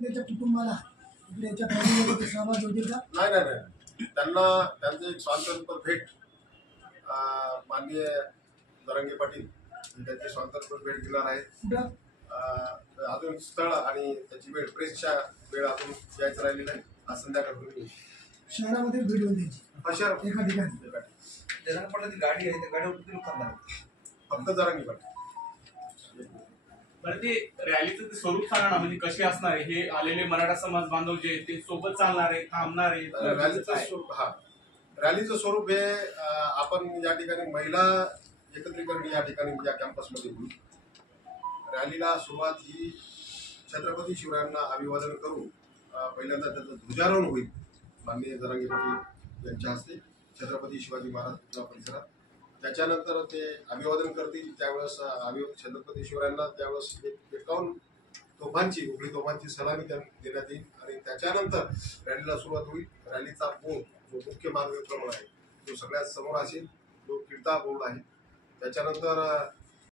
त्याच्या कुटुंबाला याच्या प्रक्रियेमध्ये सहभाग होतील का? नाही नाही नाही, त्यांना त्यांचं एक स्वातंत्र्य भेट माननीय जरांगे पाटील त्यांचे स्वातंत्र्य भेट देणार आहेत. कुठं? अजून स्थळ आणि त्याची वेळ प्रेसच्या वेळ अजून यायचं राहिलेलं आहे. आज संध्याकाळी शहरामध्ये भेट होईल त्याची एका ठिकाणी. जरांगे पाटलाची गाडी आहे, त्या गाडीवर किती लोक थांबणार? फक्त जरांगे पाटील. बरं, ते रॅलीचं ते स्वरूप सांगा ना, म्हणजे कसे असणार आहे? हे आलेले मराठा समाज बांधव जे आहेत ते सोबत चालणार आहे, थांबणार आहे? रॅलीचं स्वरूप हे आपण या ठिकाणी महिला एकत्रीकरण या ठिकाणी या कॅम्पसमध्ये होईल. रॅलीला सुरुवात ही छत्रपती शिवरायांना अभिवादन करून पहिल्यांदा त्याचं ध्वजारोहण होईल माननीय जरांगे पाटील यांच्या हस्ते छत्रपती शिवाजी महाराज परिसरात. त्याच्यानंतर ते अभिवादन करतील. त्यावेळेस छत्रपती शिवरायांना त्यावेळेस एकावन्न तोफांची उघडी तोफांची सलामी देण्यात येईल आणि त्याच्यानंतर रॅलीला सुरुवात होईल. रॅलीचा बोर्ड जो मुख्य मार्गक्रमण आहे तो सगळ्यात समोर असेल, जो फिरता बोर्ड आहे. त्याच्यानंतर